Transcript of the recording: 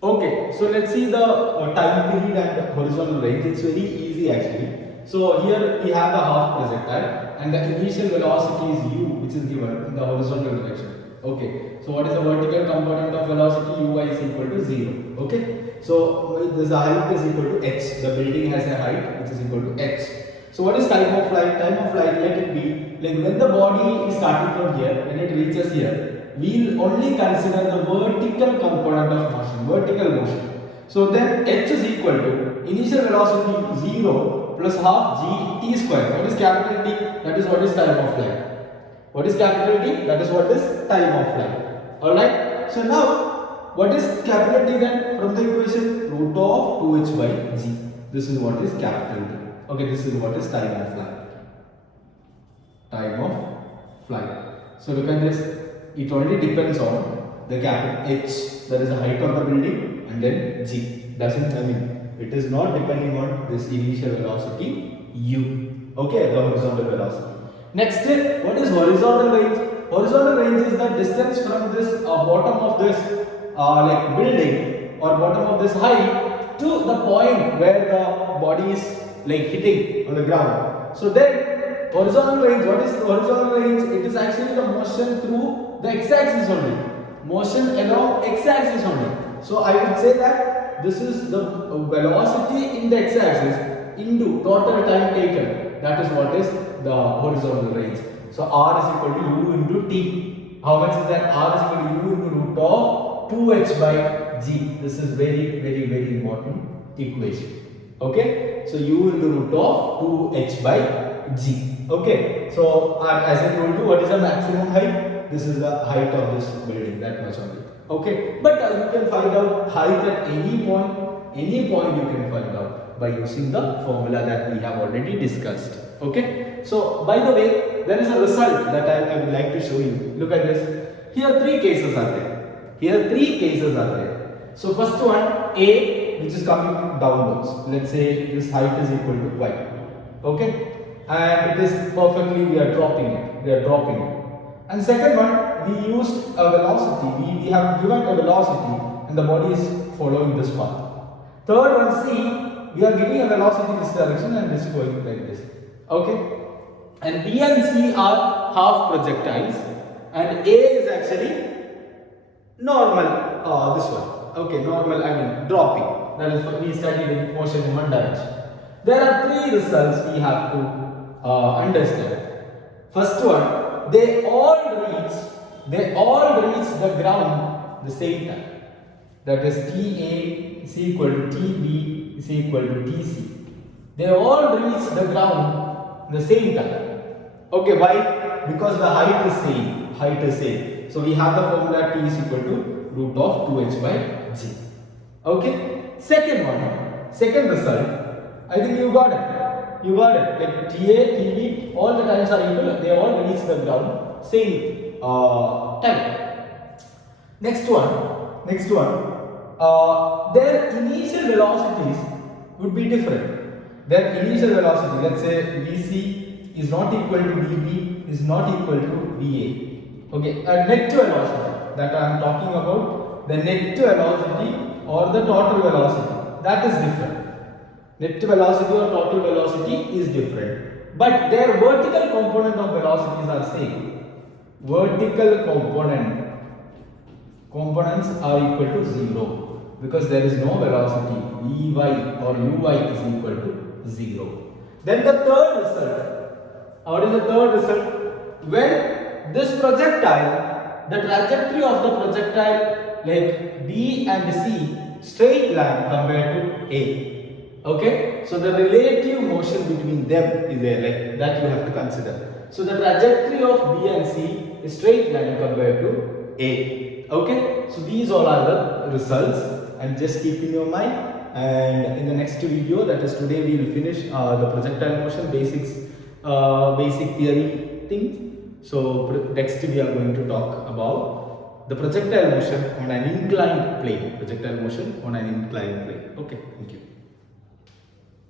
Okay, so let's see the time period and horizontal range. It's very easy actually. So here we have the half projectile and the initial velocity is u, which is given in the horizontal direction. Okay, so what is the vertical component of velocity? Uy is equal to 0. Okay, so this height is equal to h. The building has a height which is equal to h. So what is time of flight? Time of flight, let it be like when the body is starting from here, when it reaches here, we'll only consider the vertical component of motion, vertical motion. So then h is equal to initial velocity 0 plus half g t square. What is capital T? That is what is time of flight. What is capital T? That is what is time of flight. Alright. So now what is capital T then from the equation? Root of 2h by g. This is what is capital T. Okay, this is what is time of flight. Time of flight. So look at this. It only depends on the capital H, that is the height of the building, and then G. Doesn't it is not depending on this initial velocity U. Okay, the horizontal velocity. Next, what is horizontal range? Horizontal range is the distance from this bottom of this like building or bottom of this height to the point where the body is like hitting on the ground. So then horizontal range, what is horizontal range? It is actually the motion through the x-axis only. Motion along x-axis only. So I would say that this is the velocity in the x-axis into total time taken. That is what is the horizontal range. So r is equal to u into t. How much is that? R is equal to u into root of 2h by g. This is very important equation. Okay, so u into root of 2h by g. Okay, so as I told you, what is the maximum height? This is the height of this building, that much only. Okay, but you can find out height at any point. Any point you can find out by using the formula that we have already discussed. Okay, so by the way, there is a result that I would like to show you. Look at this. Here three cases are there. Here three cases are there. So first one, A, which is coming downwards. Let's say this height is equal to y. Okay, and it is perfectly, we are dropping it. We are dropping it. And second one, we used a velocity. We have given a velocity, and the body is following this path. Third one, C, we are giving a velocity this direction and this is going like this. Okay, and B and C are half projectiles, and A is actually normal. This one. Okay, normal. Dropping. That is what we studied in motion in one direction. There are three results we have to understand. First one, they all reach the ground the same time. That is TA is equal to TB is equal to TC. They all reach the ground the same time. Okay, why? Because the height is same. Height is same. So we have the formula T is equal to root of 2h by g. Okay. Second one, second result. I think you got it. You got it. Like TA, TB, all the times are equal. They all reach the ground same time. Next one. Next one. Their initial velocities would be different. Their initial velocity, let's say Vc is not equal to Vb, is not equal to Va. Okay, net velocity that I am talking about, the net velocity or the total velocity, that is different. Net velocity or total velocity is different, but their vertical component of velocities are same. Vertical components are equal to 0 because there is no velocity. Vy or uy is equal to 0. Then the third result. What is the third result? When this projectile, the trajectory of the projectile like B and C, straight line compared to A. Okay, so the relative motion between them is there, like that you have to consider. So the trajectory of B and C is straight line compared to A. Okay, so these all are the results, and just keep in your mind. And in the next video, that is today, we will finish the projectile motion basics, basic theory things. So next we are going to talk about the projectile motion on an inclined plane. Projectile motion on an inclined plane. Okay, thank you.